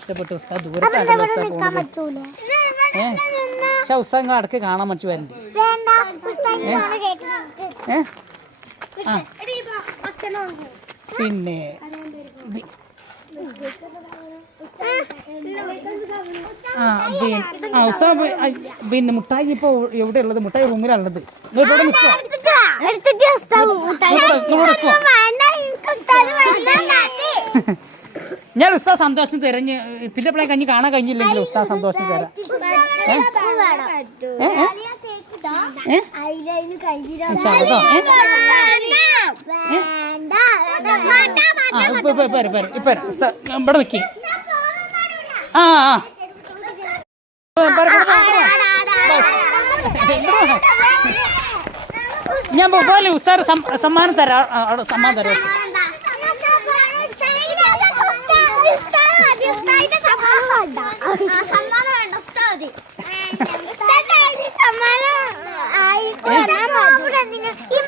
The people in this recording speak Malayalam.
ഇഷ്ടപ്പെട്ടു ഉസ്താദ് ദൂരത്താണല്ലോ ഉസ്താദ് പോകുന്നത്. പക്ഷെ ഉസ്താദ് നിങ്ങൾ അടക്ക് കാണാൻ മറ്റു വരണ്ടേ? പിന്നെ ഉസ്താദ് പിന്നെ മുട്ടായി ഇപ്പൊ എവിടെ ഉള്ളത്? മുട്ടായി റൂമിലാണുള്ളത്. ഞാൻ ഉസ്താദ് സന്തോഷം തിരഞ്ഞ് പിന്നെ എപ്പോഴേ കഞ്ഞി കാണാൻ കഴിഞ്ഞില്ലെങ്കിൽ ഉസ്താദ് സന്തോഷം തരാം. ഇവിടെ നിക്കി. ഞാൻ പോലെ ഉസ്താദ് സമ്മാനം തരാം. അവിടെ സമ്മാനം തരാം. സമ്മാനം വേണ്ട ഉസ്താദ്.